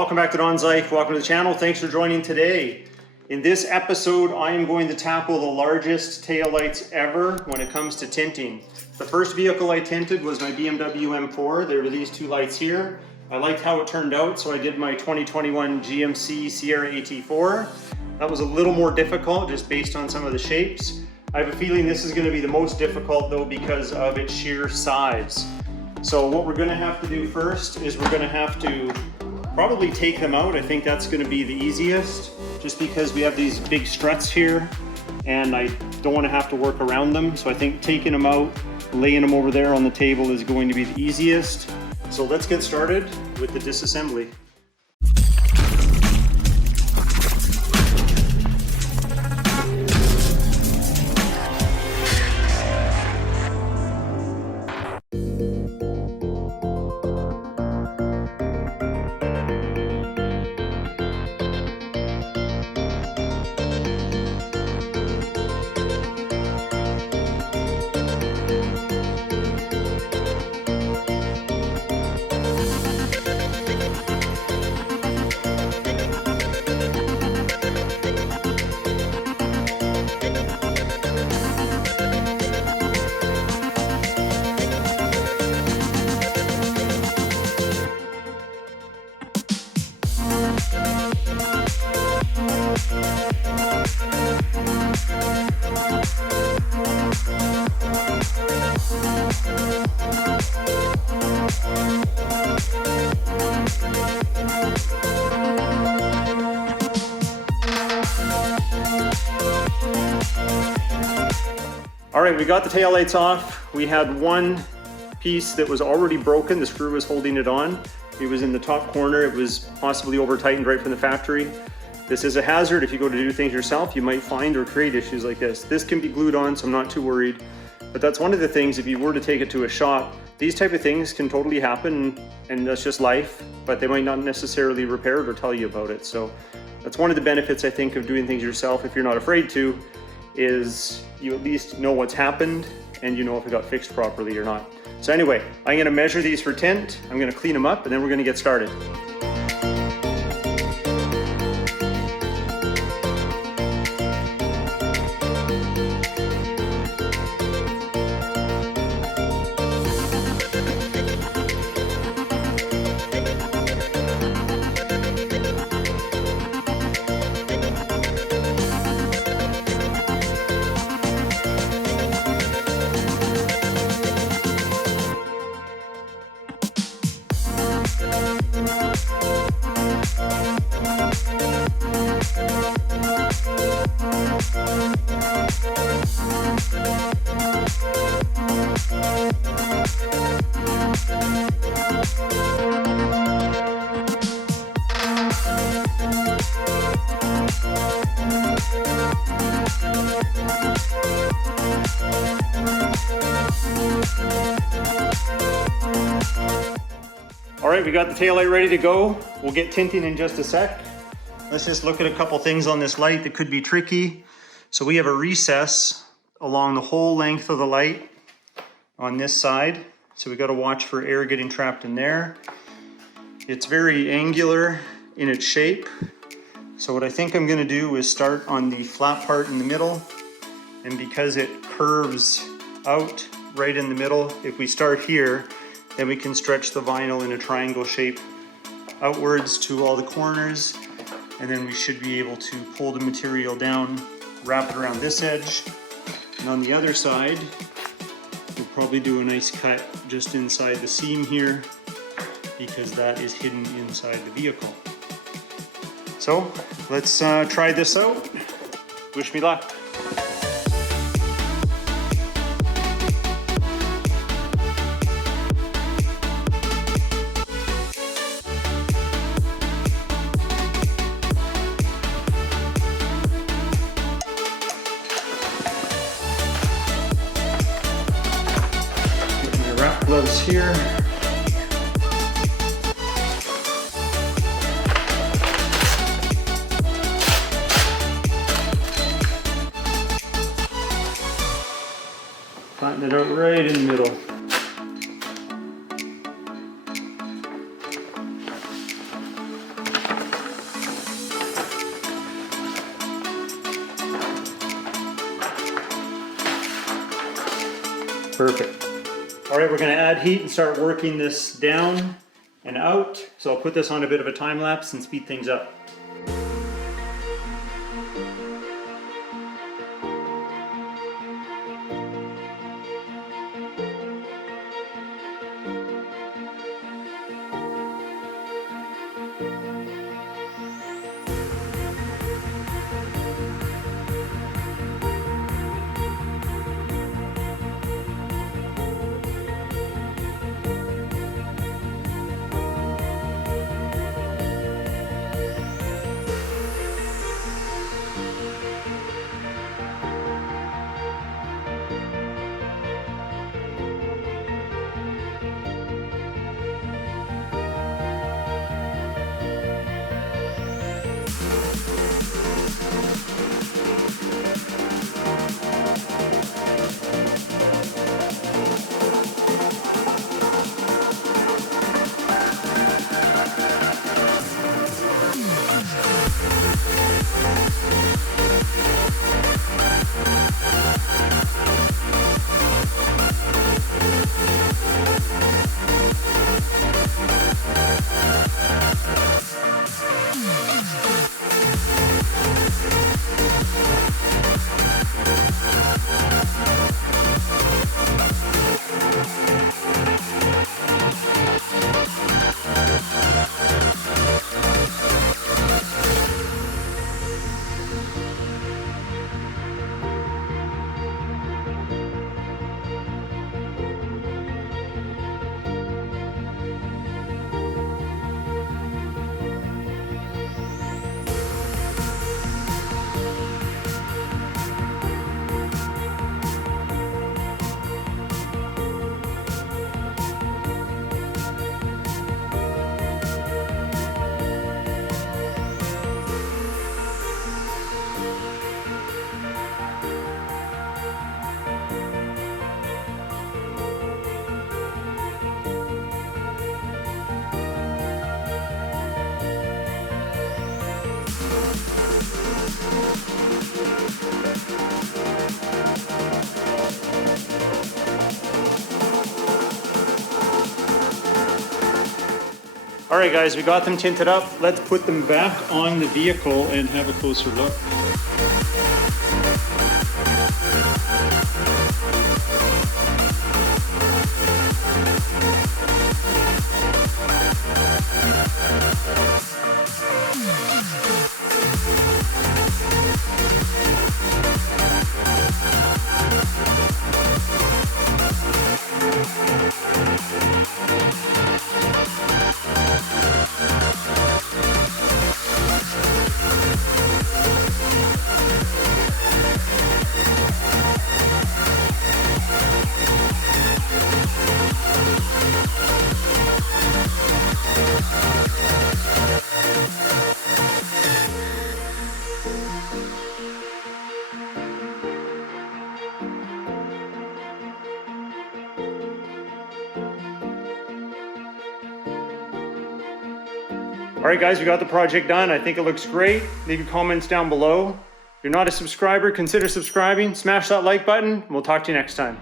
Welcome back to Don's Life. Welcome to the channel. Thanks for joining today. In this episode, I am going to tackle the largest taillights ever when it comes to tinting. The first vehicle I tinted was my BMW M4. There were these two lights here. I liked how it turned out, so I did my 2021 GMC Sierra AT4. That was a little more difficult just based on some of the shapes. I have a feeling this is going to be the most difficult though because of its sheer size. So what we're going to have to do first is we're going to have to probably take them out. I think that's going to be the easiest just because we have these big struts here and I don't want to have to work around them. So I think taking them out, laying them over there on the table is going to be the easiest. So let's get started with the disassembly. All right, we got the taillights off. We had one piece that was already broken. The screw was holding it on. It was in the top corner. It was possibly over tightened right from the factory. This is a hazard. If you go to do things yourself, you might find or create issues like this. This can be glued on, so I'm not too worried. But that's one of the things, if you were to take it to a shop, these type of things can totally happen and that's just life, but they might not necessarily repair it or tell you about it. So that's one of the benefits I think of doing things yourself if you're not afraid to, is you at least know what's happened and you know if it got fixed properly or not. So anyway, I'm gonna measure these for tint, I'm gonna clean them up, and then we're gonna get started. All right, we got the taillight ready to go. We'll get tinting in just a sec. Let's just look at a couple things on this light that could be tricky. So we have a recess along the whole length of the light on this side. So we got to watch for air getting trapped in there. It's very angular in its shape. So what I think I'm going to do is start on the flat part in the middle. And because it curves out right in the middle, if we start here, then we can stretch the vinyl in a triangle shape outwards to all the corners. And then we should be able to pull the material down, wrap it around this edge. And on the other side, we'll probably do a nice cut just inside the seam here because that is hidden inside the vehicle. So let's try this out. Wish me luck. Wrap gloves here. Flatten it out right in the middle. perfect. All right, we're gonna add heat and start working this down and out. So I'll put this on a bit of a time lapse and speed things up. All right, guys, we got them tinted up. Let's put them back on the vehicle and have a closer look. All right, guys, we got the project done. I think it looks great. Leave your comments down below. If you're not a subscriber, consider subscribing. Smash that like button, and we'll talk to you next time.